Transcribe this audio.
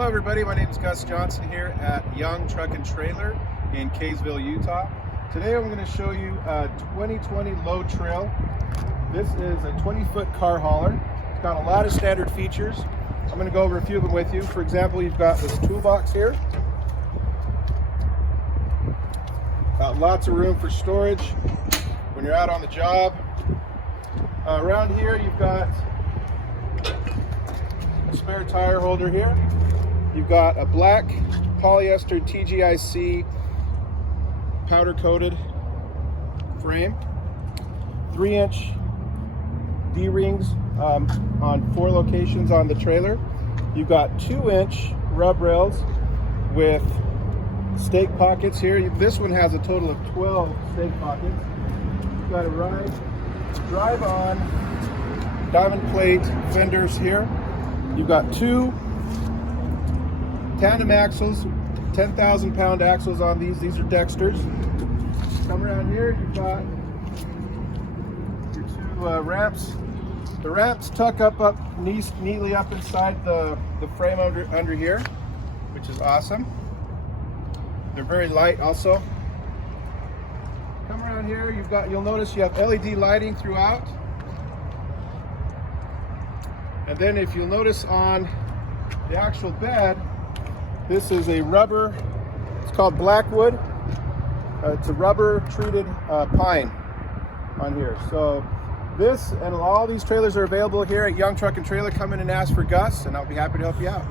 Hello everybody, my name is Gus Johnson here at Young Truck and Trailer in Kaysville, Utah. Today I'm going to show you a 2020 load trail. This is a 20-foot car hauler. It's got a lot of standard features. I'm going to go over a few of them with you. For example, you've got this toolbox here. Got lots of room for storage when you're out on the job. Around here you've got a spare tire holder here. You've got a black polyester TGIC powder coated frame, 3-inch D-rings on 4 locations on the trailer. You've got 2-inch rub rails with stake pockets here. This one has a total of 12 stake pockets. You've got a drive on diamond plate fenders here. You've got 2 tandem axles, 10,000 pound axles on these. These are Dexters. Come around here, you've got your 2 ramps. The ramps tuck up neatly up inside the frame under here, which is awesome. They're very light also. Come around here, you'll notice you have LED lighting throughout. And then if you'll notice on the actual bed, this is a rubber, it's called Blackwood. It's a rubber treated pine on here. So this and all these trailers are available here at Young Truck and Trailer. Come in and ask for Gus and I'll be happy to help you out.